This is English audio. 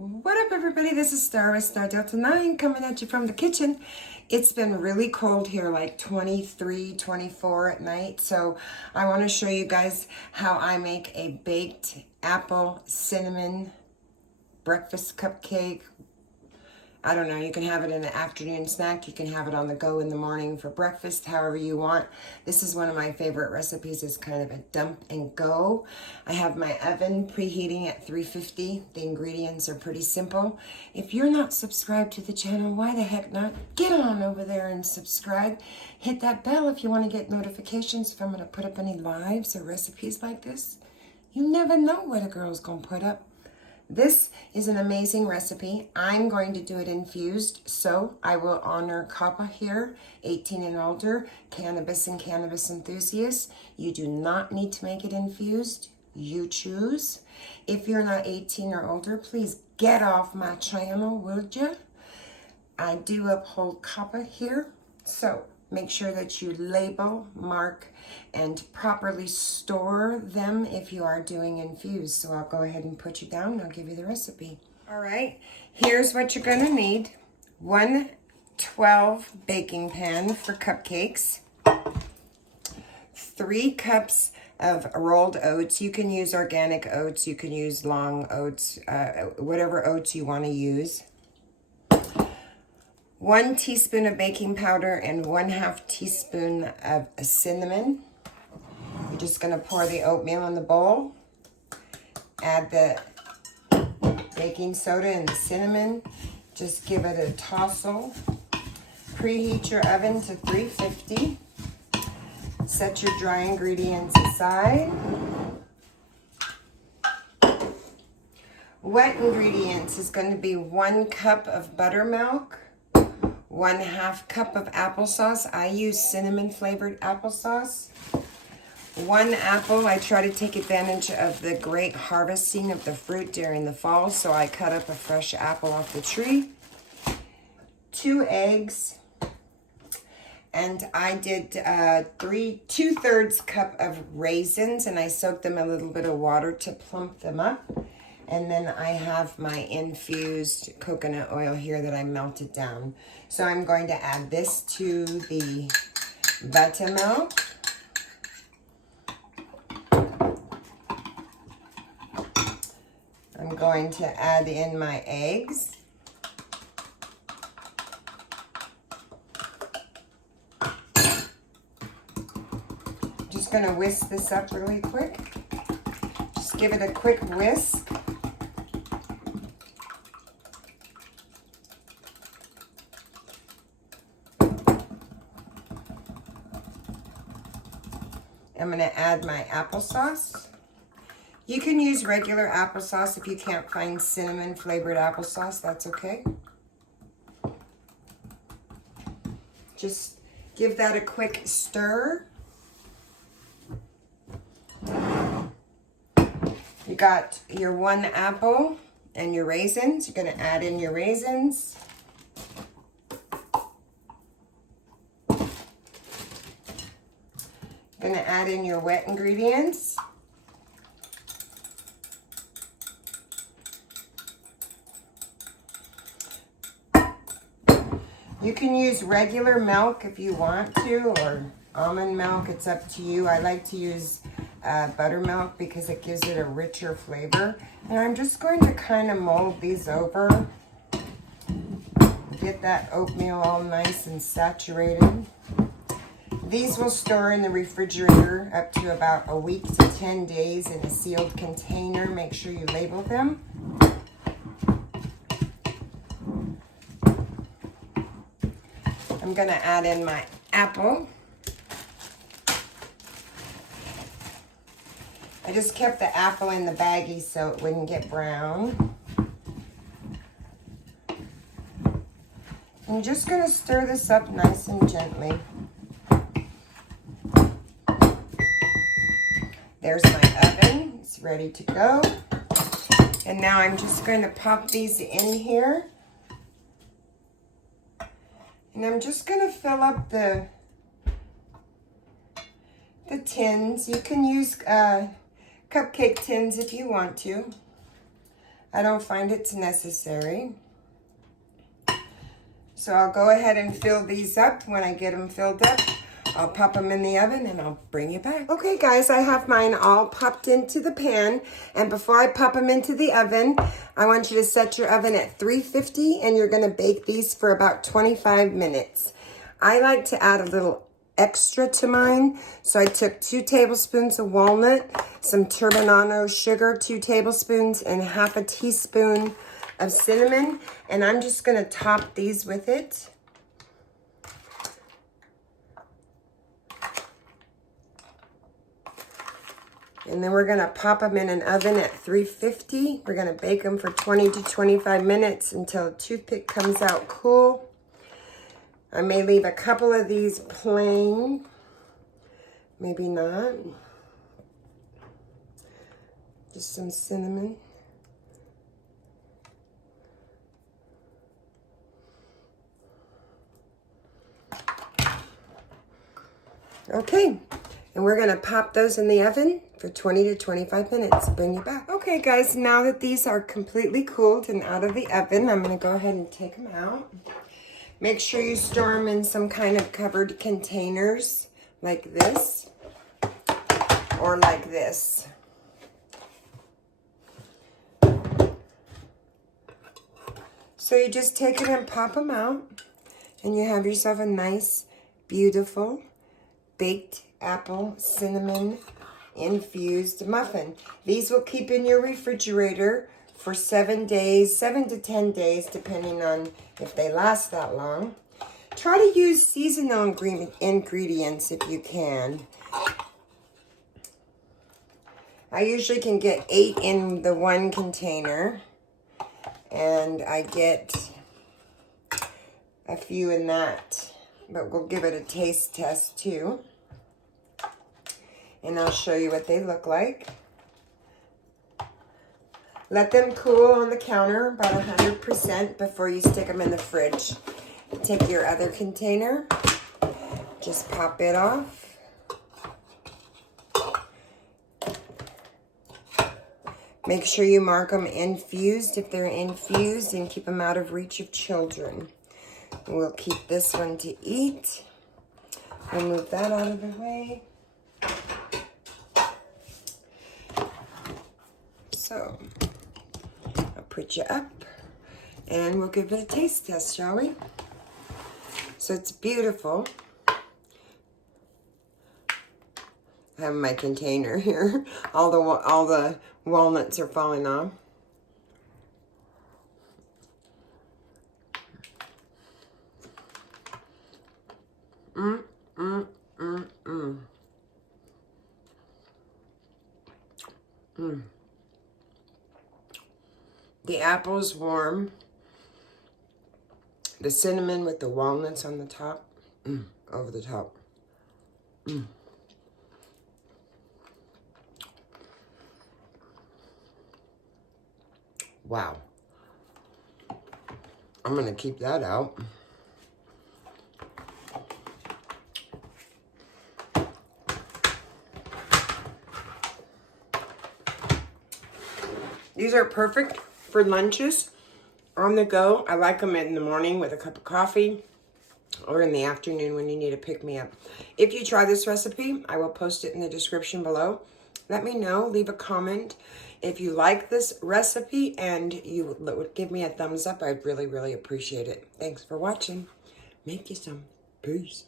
What up, everybody? This is Star with Star Delta 9 coming at you from the kitchen. It's been really cold here, like 23, 24 at night. So I want to show you guys how I make a baked apple cinnamon breakfast cupcake. I don't know, you can have it in an afternoon snack. You can have it on the go in the morning for breakfast, however you want. This is one of my favorite recipes. It's kind of a dump and go. I have my oven preheating at 350. The ingredients are pretty simple. If you're not subscribed to the channel, why the heck not? Get on over there and subscribe. Hit that bell if you want to get notifications if I'm going to put up any lives or recipes like this. You never know what a girl's going to put up. This is an amazing recipe. I'm going to do it infused, so I will honor COPPA here, 18 and older, cannabis and cannabis enthusiasts. You do not need to make it infused. You choose. If you're not 18 or older, please get off my channel, would you? I do uphold COPPA here, so make sure that you label, mark, and properly store them if you are doing infused. So I'll go ahead and put you down and I'll give you the recipe. All right, here's what you're gonna need. 112 baking pan for cupcakes. 3 cups of rolled oats. You can use organic oats, you can use long oats, whatever oats you wanna use. 1 teaspoon of baking powder and 1/2 teaspoon of cinnamon. You're just gonna pour the oatmeal in the bowl. Add the baking soda and the cinnamon. Just give it a tossle. Preheat your oven to 350. Set your dry ingredients aside. Wet ingredients is going to be 1 cup of buttermilk, 1/2 cup of applesauce. I use cinnamon flavored applesauce. 1 apple. I try to take advantage of the great harvesting of the fruit during the fall, so I cut up a fresh apple off the tree. 2 eggs. And I did 2/3 cup of raisins, and I soaked them in a little bit of water to plump them up. And then I have my infused coconut oil here that I melted down. So I'm going to add this to the buttermilk. I'm going to add in my eggs. Just going to whisk this up really quick. Just give it a quick whisk. I'm going to add my applesauce. You can use regular applesauce if you can't find cinnamon flavored applesauce, that's okay. Just give that a quick stir. You got your 1 apple and your raisins. You're going to add in your raisins. Going to add in your wet ingredients. You can use regular milk if you want to, or almond milk. It's up to you. I like to use buttermilk because it gives it a richer flavor. And I'm just going to kind of mold these over. Get that oatmeal all nice and saturated. These will store in the refrigerator up to about a week to 10 days in a sealed container. Make sure you label them. I'm going to add in my apple. I just kept the apple in the baggie so it wouldn't get brown. I'm just going to stir this up nice and gently. There's my oven. It's ready to go. And now I'm just going to pop these in here. And I'm just going to fill up the tins. You can use cupcake tins if you want to. I don't find it's necessary. So I'll go ahead and fill these up. When I get them filled up, I'll pop them in the oven and I'll bring you back. Okay guys, I have mine all popped into the pan. And before I pop them into the oven, I want you to set your oven at 350 and you're gonna bake these for about 25 minutes. I like to add a little extra to mine. So I took 2 tablespoons of walnut, some turbinado sugar, 2 tablespoons, and half a teaspoon of cinnamon, and I'm just gonna top these with it. And then we're gonna pop them in an oven at 350. We're gonna bake them for 20 to 25 minutes until the toothpick comes out cool. I may leave a couple of these plain, maybe not. Just some cinnamon. Okay, and we're gonna pop those in the oven for 20 to 25 minutes. Bring you back. Okay guys, now that these are completely cooled and out of the oven, I'm gonna go ahead and take them out. Make sure you store them in some kind of covered containers like this or like this. So you just take it and pop them out and you have yourself a nice, beautiful, baked apple cinnamon infused muffin. These will keep in your refrigerator for 7 days, 7 to 10 days, depending on if they last that long. Try to use seasonal ingredients if you can. I usually can get 8 in the one container, and I get a few in that, but we'll give it a taste test too. And I'll show you what they look like. Let them cool on the counter about 100% before you stick them in the fridge. Take your other container, just pop it off. Make sure you mark them infused if they're infused and keep them out of reach of children. We'll keep this one to eat. We'll move that out of the way. So, I'll put you up and we'll give it a taste test, shall we? So it's beautiful. I have my container here. All the walnuts are falling off. The apple's warm. The cinnamon with the walnuts on the top. Over the top. Wow. I'm gonna keep that out. These are perfect for lunches, on the go. I like them in the morning with a cup of coffee or in the afternoon when you need a pick-me-up. If you try this recipe, I will post it in the description below. Let me know, leave a comment. If you like this recipe and you would give me a thumbs up, I'd really, really appreciate it. Thanks for watching. Make you some. Peace.